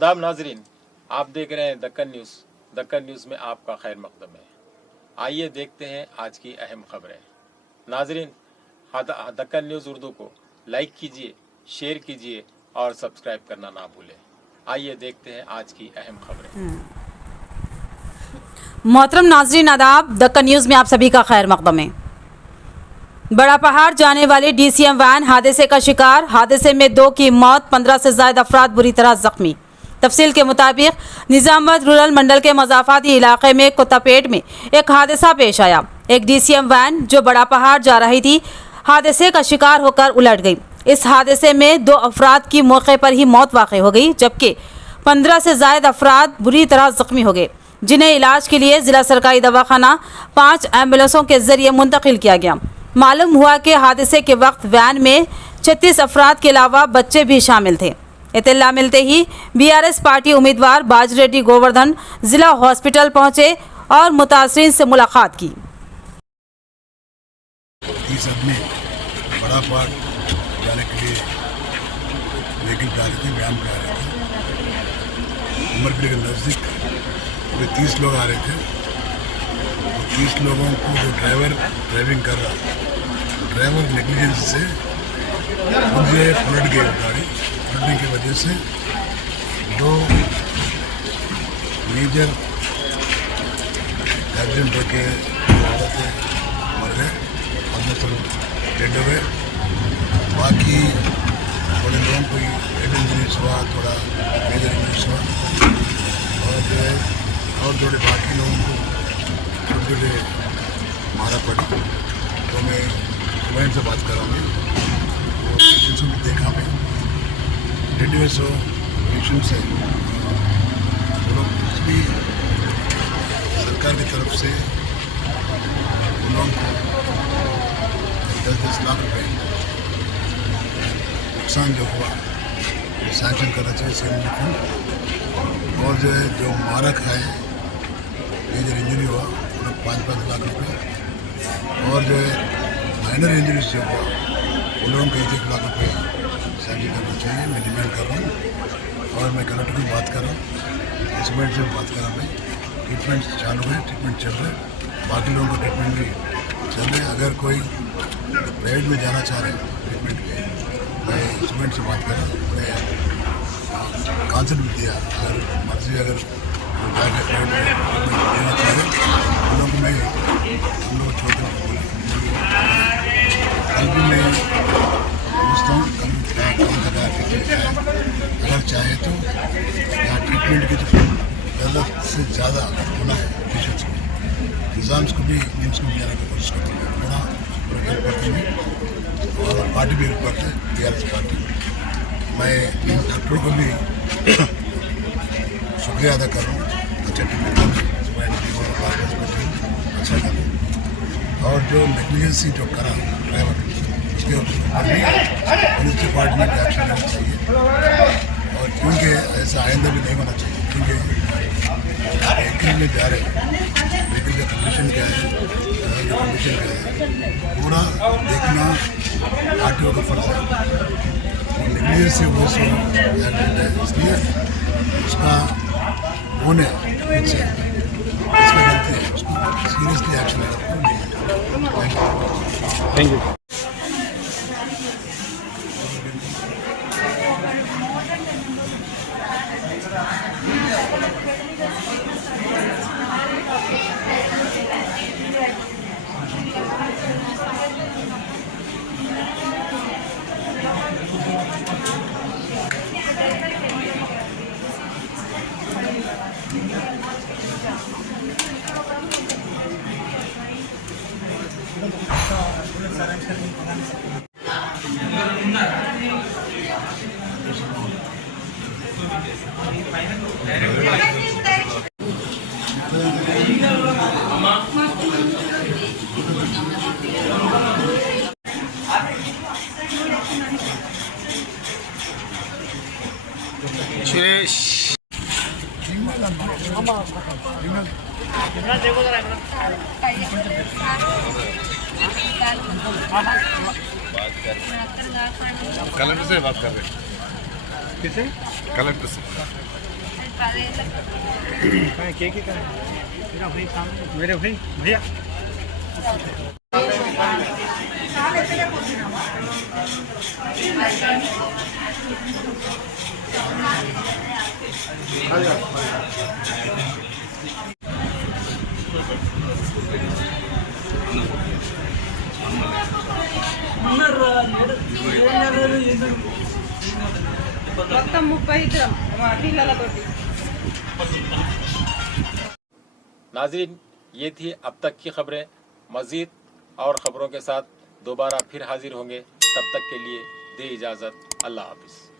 आदाब नाजरीन, आप देख रहे हैं दक्कन न्यूज़। दक्कन न्यूज़ में आपका खैर मकदम है। आइए देखते हैं आज की अहम खबरें। नाजरीन, दक्कन न्यूज़ उर्दू को लाइक कीजिए, शेयर कीजिए और सब्सक्राइब करना ना भूलें। आइए देखते हैं आज की अहम खबरें। मोहतरम नाजरीन आदाब, दक्कन न्यूज़ में आप सभी का खैर मकदम है। बड़ा पहाड़ जाने वाली DCM वैन हादसे का शिकार। हादसे में 2 की मौत, 15 से ज़्यादा अफराद बुरी तरह जख्मी। तफसील के मुताबिक निज़ामबाद रूरल मंडल के मज़ाफ़ाती इलाके में कुत्तापेट में एक हादसा पेश आया। एक DCM वैन जो बड़ा पहाड़ जा रही थी, हादसे का शिकार होकर उलट गई। इस हादसे में 2 अफराद की मौके पर ही मौत वाक़ई हो गई, जबकि 15 से ज़ायद अफराद बुरी तरह जख्मी हो गए, जिन्हें इलाज के लिए ज़िला सरकारी दवाखाना 5 एम्बुलेंसों के ज़रिए मुंतकिल किया गया। मालूम हुआ कि हादसे के वक्त वैन में 36 अफराद के अलावा बच्चे भी शामिल थे। इत्तला मिलते ही BRS पार्टी उम्मीदवार बाजरेड्डी गोवर्धन जिला हॉस्पिटल पहुंचे और मुतासरीन से मुलाकात की। इस आदमी बड़ा पहाड़ जाने के लिए व्हीकल पे आ रहे थे, वैन पे आ रहे थे। उमरपीढ़ी के नज़दीक पूरे 30 लोग आ रहे थे। तो 30 लोगों को जो ड्राइवर ड्राइविंग कर रहा, ड्राइवर नेग्लिजेंस से मुझे पलट गई गाड़ी। पलटने की वजह से 2 मेजर एक्सीडेंट होके औरतें मर गए, डेड हो गए। बाकी थोड़े लोगों को हेड इंजरीज हुआ, थोड़ा मेजर इंजरीज हुआ, और थोड़े बाकी लोगों को छोटे छोटे मारा पड़ा। तो मैं कमेंट से बात करूँगी, वो पेशेंट्स को देखा मैं रेडियोस हो पेशेंट से वो लोग कुछ भी सरकार की तरफ से उन लोगों को 10-10 लाख रुपए नुकसान जो हुआ वो सैंक्शन करना चाहिए सीएम फंड। और जो है जो मारा खाए मेजर इंजरी हुआ वो लोग 5-5 लाख रुपये, और जो है माइनर इंजरीज जो हुआ वो लोगों को 1-1 लाख रुपये सैंक्शन करना चाहिए। मैं डिमांड कर रहा हूँ और मैं कलेक्टर की बात कर रहा हूँ, एसमेंट से बात कर रहा हूँ। भाई ट्रीटमेंट चालू है, ट्रीटमेंट चल रहा है, बाकी लोगों का ट्रीटमेंट भी चल रहा है। अगर कोई प्राइवेट में जाना चाह रहे हैं ट्रीटमेंट के, मैं एसमेंट से बात कर रहा हूँ। मैं काउंसिल भी दिया, अगर मर्जी अगर जाके प्राइवेट में देना चाह रहे उन लोगों को मैं हम लोग छोड़ दें। कल भी मैं पूछता हूँ, कल क्या कम करना है, अगर चाहे तो यहाँ ट्रीटमेंट की तो ज़रूरत से ज़्यादा होना है पेशेंट्स को, एग्ज़ाम्स को भी निम्स को भी जाने की कोशिश करते हैं, पूरा हेल्प करते हैं और पार्टी भी हेल्प करते हैं, BRS पार्टी। मैं डॉक्टरों को भी शुक्रिया अदा कर रहा हूँ, अच्छा ट्रीटमेंट अच्छा करें। और जो नेग्लिजेंसी जो करा ड्राइवर, उसके ऊपर भी पुलिस डिपार्टमेंट एक्शन लेना चाहिए। और क्योंकि ऐसा आइंदा भी नहीं होना चाहिए, क्योंकि व्हीकल में जा रहे व्हीकल का कंडीशन क्या है, कंडीशन क्या है, पूरा देखना RTO का फर्ज है। नेग्लिजेंस से वो सो एक्सीडेंट है, इसलिए उसका होने पीछे इसका गलती है, उसको सीरियसली एक्शन लेना। Thank you. सुरेश कलेक्टर से बात कर रहे हैं। किसे? कलेक्टर से। मेरे भाई भैया మొత్తం 30 పిల్లలతోటి. नाजरीन, ये थी अब तक की खबरें। मजीद और खबरों के साथ दोबारा फिर हाजिर होंगे। तब तक के लिए दे इजाज़त। अल्लाह हाफिज़।